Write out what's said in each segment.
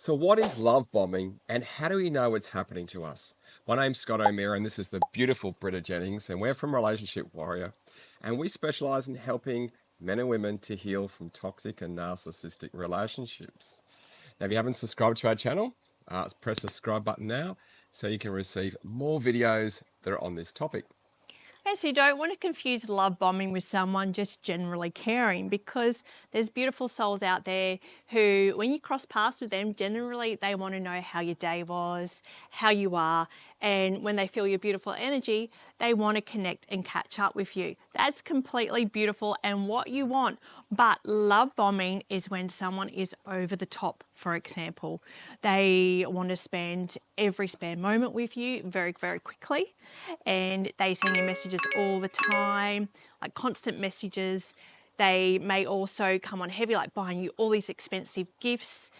So, what is love bombing and how do we know it's happening to us? My name's Scott O'Meara, and this is the beautiful Britta Jennings, and we're from Relationship Warrior, and we specialize in helping men and women to heal from toxic and narcissistic relationships. Now, if you haven't subscribed to our channel, press the subscribe button now so you can receive more videos that are on this topic. Okay, so you don't want to confuse love bombing with someone just generally caring, because there's beautiful souls out there who, when you cross paths with them, generally they want to know how your day was, how you are, and when they feel your beautiful energy, they want to connect and catch up with you. That's completely beautiful and what you want. But love bombing is when someone is over the top, for example. They want to spend every spare moment with you very, very quickly, and they send you messages all the time, like constant messages. They may also come on heavy, like buying you all these expensive gifts,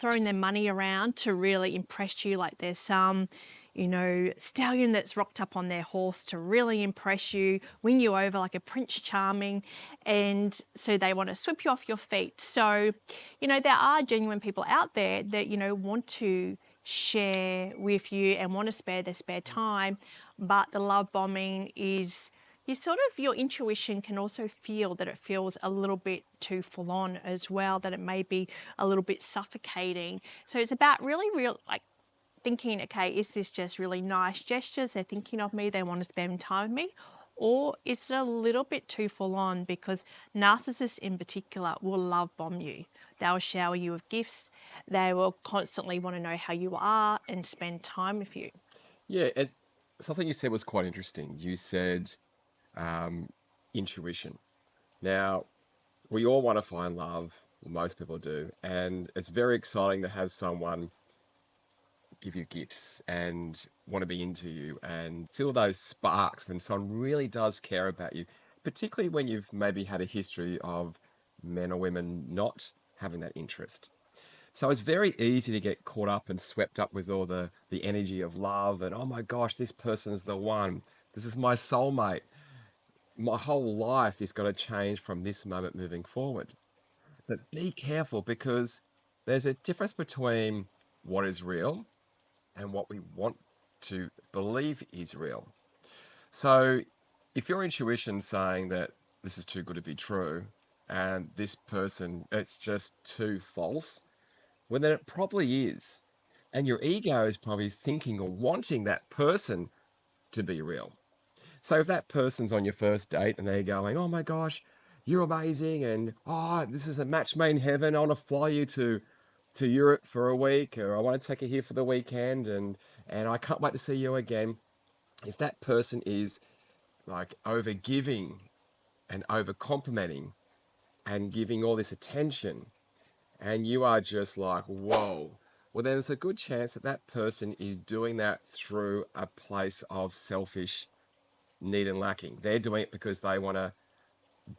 throwing their money around to really impress you. Like there's some, stallion that's rocked up on their horse to really impress you, win you over like a Prince Charming. And so they want to sweep you off your feet. So, there are genuine people out there that, want to share with you and want to spare their spare time. But the love bombing is, your intuition can also feel that it feels a little bit too full on as well, that it may be a little bit suffocating. So it's about really real, like, thinking, okay, is this just really nice gestures? They're thinking of me, they want to spend time with me. Or is it a little bit too full on? Because narcissists in particular will love bomb you. They'll shower you with gifts. They will constantly want to know how you are and spend time with you. Yeah, something you said was quite interesting. You said um, intuition. Now, we all want to find love, most people do, and it's very exciting to have someone give you gifts and want to be into you and feel those sparks when someone really does care about you, particularly when you've maybe had a history of men or women not having that interest. So it's very easy to get caught up and swept up with all the energy of love and, oh my gosh, this person's the one. This is my soulmate. My whole life is going to change from this moment moving forward. But be careful, because there's a difference between what is real and what we want to believe is real. So if your intuition's saying that this is too good to be true and this person, it's just too false, well, then it probably is. And your ego is probably thinking or wanting that person to be real. So if that person's on your first date and they're going, oh my gosh, you're amazing, and oh, this is a match made in heaven. I want to fly you to Europe for a week, or I want to take you here for the weekend, and I can't wait to see you again. If that person is like over giving and over complimenting and giving all this attention, and you are just like, whoa, well, then there's a good chance that that person is doing that through a place of selfish need and lacking. They're doing it because they want to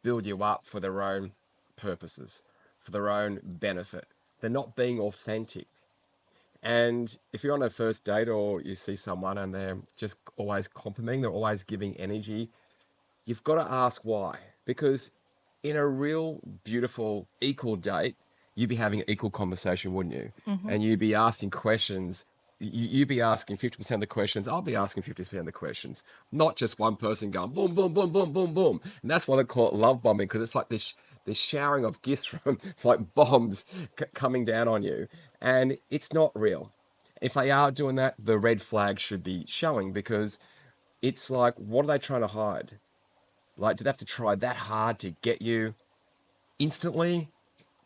build you up for their own purposes, for their own benefit. They're not being authentic. And if you're on a first date or you see someone and they're just always complimenting, they're always giving energy, you've got to ask why. Because in a real, beautiful, equal date, you'd be having an equal conversation, wouldn't you? Mm-hmm. And you'd be asking questions. You'd be asking 50% of the questions. I'll be asking 50% of the questions, not just one person going boom, boom, boom, boom, boom, boom. And that's why they call it love bombing, because it's like this showering of gifts from like bombs coming down on you. And it's not real. If they are doing that, the red flag should be showing, because it's like, what are they trying to hide? Like, do they have to try that hard to get you instantly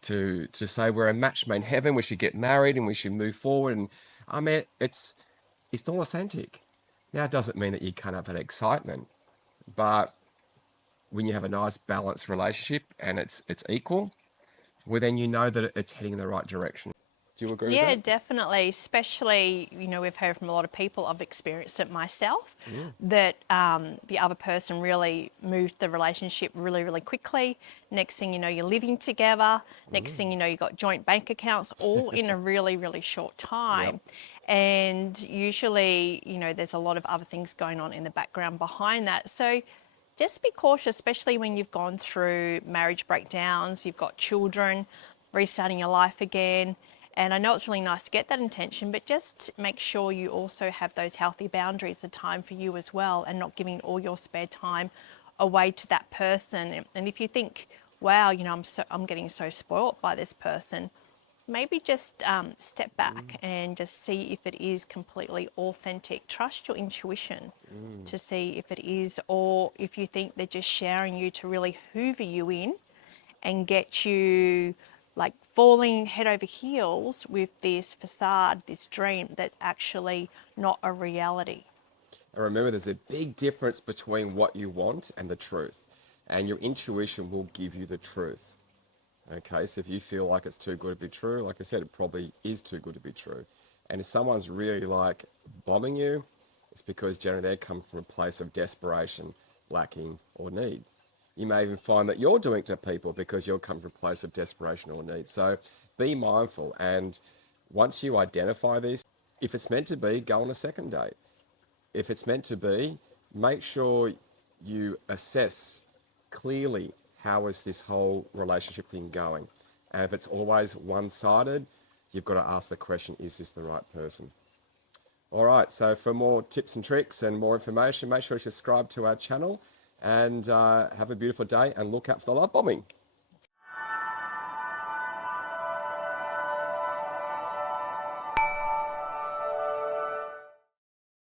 to say we're a match made in heaven, we should get married and we should move forward? And I mean, it's not authentic. Now, it doesn't mean that you can't have that excitement, but when you have a nice balanced relationship and it's equal, well, then you know that it's heading in the right direction. Do you agree with Yeah, that? definitely. Especially, we've heard from a lot of people, I've experienced it myself, Mm, that the other person really moved the relationship really, really quickly. Next thing you know, you're living together. Next mm. thing you know, you've got joint bank accounts, all in a really, really short Yep. time. And usually, there's a lot of other things going on in the background behind that. So just be cautious, especially when you've gone through marriage breakdowns, you've got children, restarting your life again. And I know it's really nice to get that intention, but just make sure you also have those healthy boundaries, the time for you as well, and not giving all your spare time away to that person. And if you think, wow, I'm getting so spoilt by this person, maybe just step back and just see if it is completely authentic. Trust your intuition to see if it is, or if you think they're just sharing you to really hoover you in and get you like falling head over heels with this facade, this dream that's actually not a reality. And remember, there's a big difference between what you want and the truth. And your intuition will give you the truth. Okay, so if you feel like it's too good to be true, like I said, it probably is too good to be true. And if someone's really like bombing you, it's because generally they come from a place of desperation, lacking, or need. You may even find that you're doing it to people because you're coming from a place of desperation or need. So be mindful. And once you identify these, if it's meant to be, go on a second date. If it's meant to be, make sure you assess clearly how is this whole relationship thing going. And if it's always one-sided, you've got to ask the question, is this the right person? All right, so for more tips and tricks and more information, make sure you subscribe to our channel and have a beautiful day and look out for the love bombing.